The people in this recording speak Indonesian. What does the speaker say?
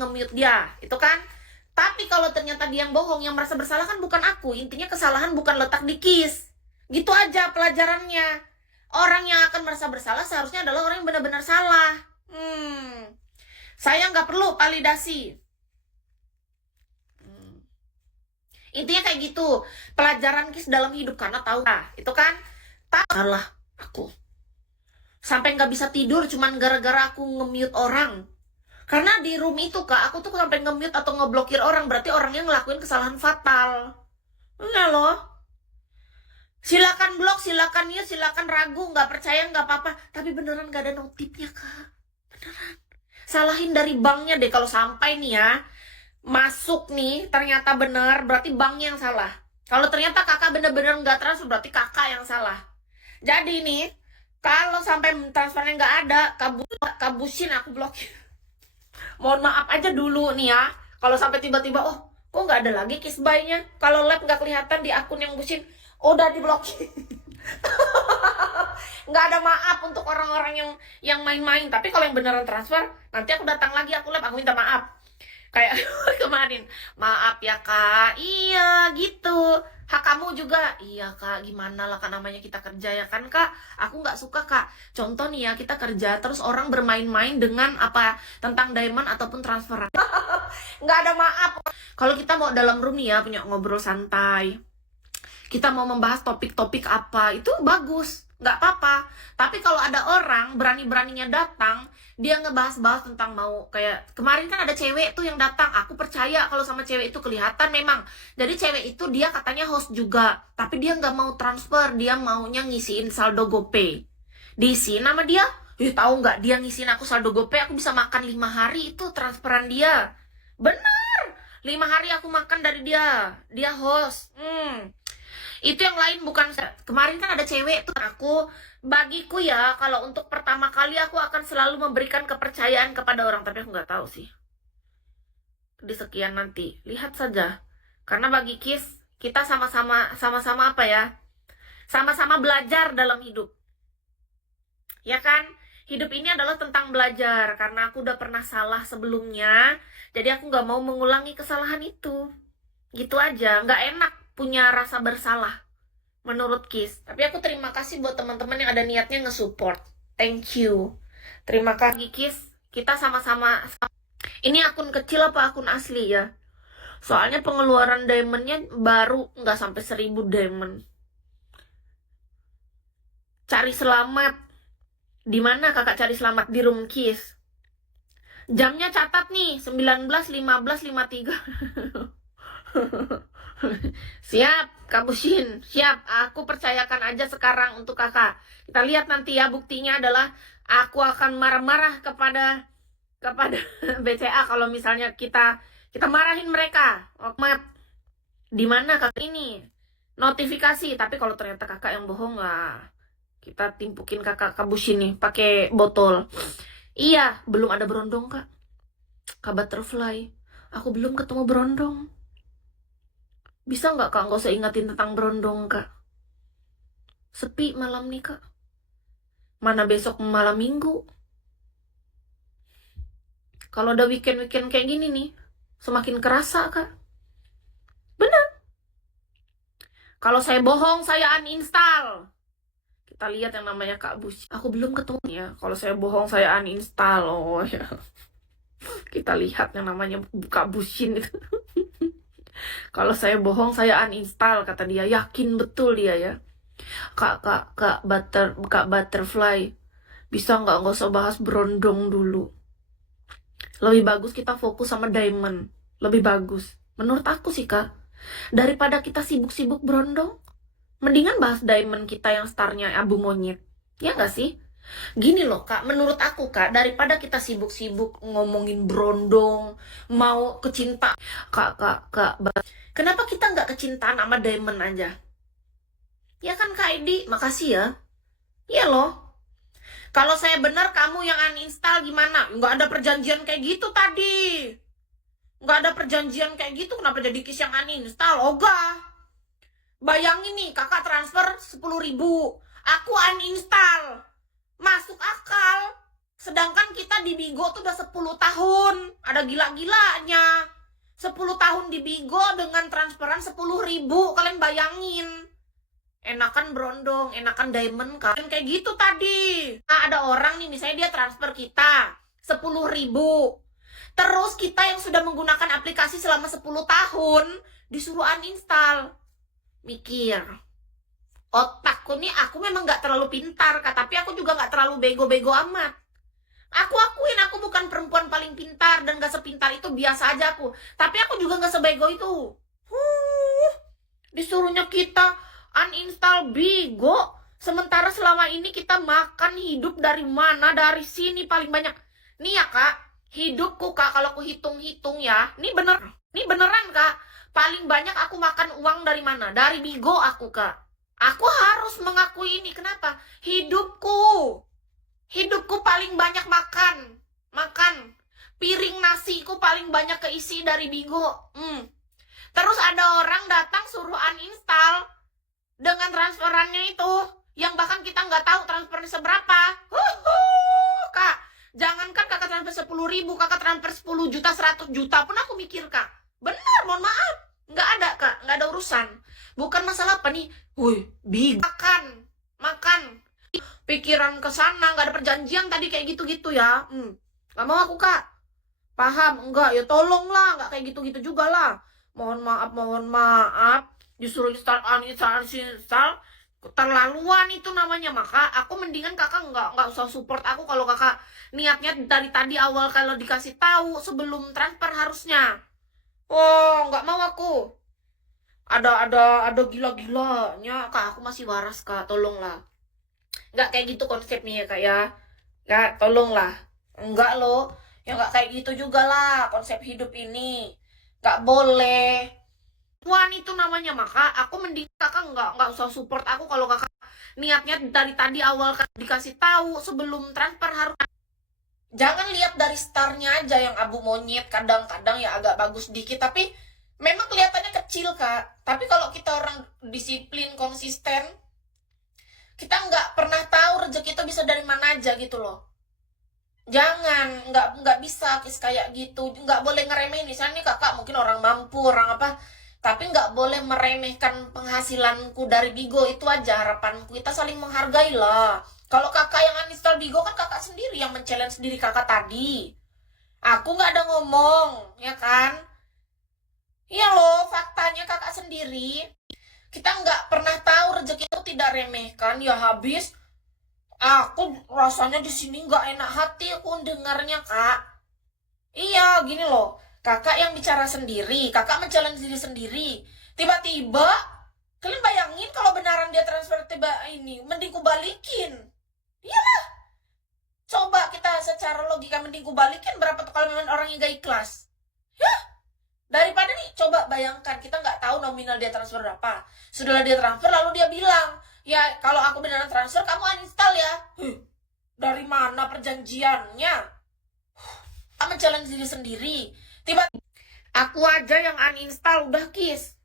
nge-mute dia, itu kan. Tapi kalau ternyata dia yang bohong, yang merasa bersalah kan bukan aku. Intinya kesalahan bukan letak di Kis. Gitu aja pelajarannya. Orang yang akan merasa bersalah seharusnya adalah orang yang benar-benar salah. Saya nggak perlu validasi. Intinya kayak gitu. Pelajaran Kis dalam hidup, karena tahu. Nah, itu kan. Salah aku. Sampai nggak bisa tidur cuman gara-gara aku nge-mute orang. Karena di room itu Kak, aku tuh sampai nge-mute atau ngeblokir orang. Berarti orangnya ngelakuin kesalahan fatal. Enggak loh. Silakan blok, silakan mute, silakan ragu, nggak percaya nggak apa-apa. Tapi beneran nggak ada notifnya Kak. Beneran. Salahin dari banknya deh kalau sampai nih ya. Masuk nih, ternyata bener, berarti banknya yang salah. Kalau ternyata kakak bener-bener nggak transfer, berarti kakak yang salah. Jadi nih, kalau sampai transfernya nggak ada, kabusin aku blokir. Mohon maaf aja dulu nih ya. Kalau sampai tiba-tiba, oh kok nggak ada lagi Kiss Buy-nya. Kalau lab nggak kelihatan di akun yang busin, udah diblokir. Nggak ada maaf untuk orang-orang yang main-main. Tapi kalau yang beneran transfer, nanti aku datang lagi, aku lab, aku minta maaf. Kayak kemarin, maaf ya Kak, iya gitu. Hak kamu juga, iya Kak, gimana lah Kak, namanya kita kerja ya kan Kak. Aku nggak suka Kak, contoh nih ya, kita kerja terus orang bermain-main dengan apa, tentang diamond ataupun transferan. Nggak ada maaf. Kalau kita mau dalam room nih ya, punya ngobrol santai, kita mau membahas topik-topik apa, itu bagus, nggak apa-apa. Tapi kalau ada orang berani-beraninya datang, dia ngebahas-bahas tentang mau, kayak kemarin kan ada cewek tuh yang datang. Aku percaya kalau sama cewek itu kelihatan memang. Jadi cewek itu dia katanya host juga, tapi dia nggak mau transfer, dia maunya ngisiin saldo GoPay. Diisiin nama dia, tahu nggak, dia ngisiin aku saldo GoPay, aku bisa makan 5 hari itu transferan dia. Bener, 5 hari aku makan dari dia host. Itu yang lain bukan. Kemarin kan ada cewek tuh. Bagiku ya, kalau untuk pertama kali aku akan selalu memberikan kepercayaan kepada orang. Tapi aku nggak tahu sih di sekian nanti, lihat saja. Karena bagi Kiss, kita sama-sama apa ya, sama-sama belajar dalam hidup, ya kan. Hidup ini adalah tentang belajar. Karena aku udah pernah salah sebelumnya, jadi aku nggak mau mengulangi kesalahan itu. Gitu aja, nggak enak punya rasa bersalah menurut Kiss. Tapi aku terima kasih buat teman-teman yang ada niatnya nge-support. Thank you. Terima kasih Kiss. Kita sama-sama. Ini akun kecil apa akun asli ya? Soalnya pengeluaran diamondnya baru nggak sampai 1000 diamond. Cari selamat. Di mana kakak cari selamat? Di room Kiss. Jamnya catat nih, 19, 15, 53. Siap, Kak Bushin, siap. Aku percayakan aja sekarang untuk kakak. Kita lihat nanti ya, buktinya adalah aku akan marah-marah kepada BCA kalau misalnya kita marahin mereka. Okmat, di mana kakak ini? Notifikasi. Tapi kalau ternyata kakak yang bohong, lah kita timpukin kakak Kak Bushin nih pakai botol. Iya, belum ada berondong Kak. Kak Butterfly, aku belum ketemu berondong. Bisa nggak Kak, nggak usah ingatin tentang berondong Kak. Sepi malam nih Kak. Mana besok malam minggu. Kalau udah weekend-weekend kayak gini nih, semakin kerasa Kak. Bener. Kalau saya bohong, saya uninstall. Kita lihat yang namanya Kak Bus. Aku belum ketemu ya. Kalau saya bohong, saya uninstall. Oh ya. Kita lihat yang namanya Kak Busin itu. Kalau saya bohong, saya uninstall, kata dia. Yakin betul dia ya. Kak Butterfly, bisa nggak usah bahas berondong dulu. Lebih bagus kita fokus sama diamond. Lebih bagus. Menurut aku sih Kak. Daripada kita sibuk-sibuk berondong, mendingan bahas diamond kita yang startnya abu monyet. Ya nggak sih? Gini loh Kak, menurut aku Kak, daripada kita sibuk-sibuk ngomongin berondong, mau kecinta, Kak, kenapa kita nggak kecintaan sama diamond aja? Ya kan Kak Edi, makasih ya. Iya loh. Kalau saya benar, kamu yang uninstall gimana? Nggak ada perjanjian kayak gitu tadi. Nggak ada perjanjian kayak gitu, kenapa jadi Kiss yang uninstall? Ogah. Bayangin nih, kakak transfer 10.000, aku uninstall. Masuk akal. Sedangkan kita di Bigo tuh udah 10 tahun. Ada gila-gilanya. 10 tahun di Bigo dengan transferan 10.000. Kalian bayangin. Enakan Brondong, enakan Diamond kan. Kayak gitu tadi. Nah, ada orang nih, misalnya dia transfer kita 10.000. Terus kita yang sudah menggunakan aplikasi selama 10 tahun disuruh uninstall. Mikir. Otakku nih, aku memang gak terlalu pintar, Kak. Tapi aku juga gak terlalu bego-bego amat. Aku akuin aku bukan perempuan paling pintar dan gak sepintar itu, biasa aja aku. Tapi aku juga gak sebego itu. Disuruhnya kita uninstall Bigo. Sementara selama ini kita makan hidup dari mana? Dari sini paling banyak. Nih ya Kak, hidupku Kak, kalau aku hitung-hitung ya. Ini beneran Kak. Paling banyak aku makan uang dari mana? Dari Bigo aku Kak. Aku harus mengakui ini. Kenapa? Hidupku paling banyak makan. Piring nasiku paling banyak keisi dari Bigo. Terus ada orang datang suruh uninstall dengan transferannya itu, yang bahkan kita nggak tahu transfernya seberapa. Kak, jangankan kakak transfer 10.000, kakak transfer 10 juta, 100 juta pun aku mikir Kak. Benar, mohon maaf. Nggak ada Kak, nggak ada urusan. Bukan masalah apa nih. Bigo. Makan. Pikiran ke sana, nggak ada perjanjian tadi kayak gitu-gitu ya. Gak mau aku Kak. Paham? Enggak, ya tolonglah, nggak kayak gitu-gitu juga lah. Mohon maaf. Disuruh uninstall. Keterlaluan itu namanya. Maka aku mendingan kakak nggak usah support aku kalau kakak niatnya dari tadi awal kalau dikasih tahu sebelum transfer harusnya. Oh, nggak mau aku. Ada gila-gilanya Kak, aku masih waras Kak, tolonglah. Nggak kayak gitu konsepnya ya Kak ya. Kak, tolonglah. Enggak loh. Ya nggak kayak gitu juga lah konsep hidup ini. Nggak boleh. Puan itu namanya. Maka aku mending kakak nggak usah support aku kalau kakak niatnya dari tadi awal dikasih tahu sebelum transfer harus. Jangan lihat dari startnya aja yang abu monyet. Kadang-kadang ya agak bagus dikit, tapi memang kelihatannya kecil Kak. Tapi kalau kita orang disiplin, konsisten, kita nggak pernah tahu rezeki itu bisa dari mana aja gitu loh. Jangan, nggak bisa kayak gitu. Nggak boleh ngeremehin. Misalnya nih kakak mungkin orang mampu, orang apa, tapi nggak boleh meremehkan penghasilanku dari Bigo. Itu aja harapanku. Kita saling menghargai lah. Kalau kakak yang uninstall Bigo kan kakak sendiri yang men-challenge diri kakak tadi. Aku nggak ada ngomong, ya kan? Iya loh, faktanya kakak sendiri. Kita nggak pernah tahu rezeki itu tidak remehkan. Ya habis, aku rasanya di sini nggak enak hati aku dengarnya Kak. Iya, gini loh. Kakak yang bicara sendiri, kakak men-challenge diri sendiri. Tiba-tiba, kalian bayangin kalau benaran dia transfer tiba ini, mending ku balikin. Iyalah. Coba kita secara logika mending ku balikin berapa tuh kalau memang orang yang gak ikhlas. Ya, daripada nih, coba bayangkan, kita nggak tahu nominal dia transfer berapa. Setelah dia transfer, lalu dia bilang, ya kalau aku beneran transfer, kamu uninstall ya. Dari mana perjanjiannya? Kamu jalan diri sendiri. Tiba aku aja yang uninstall, udah kiss.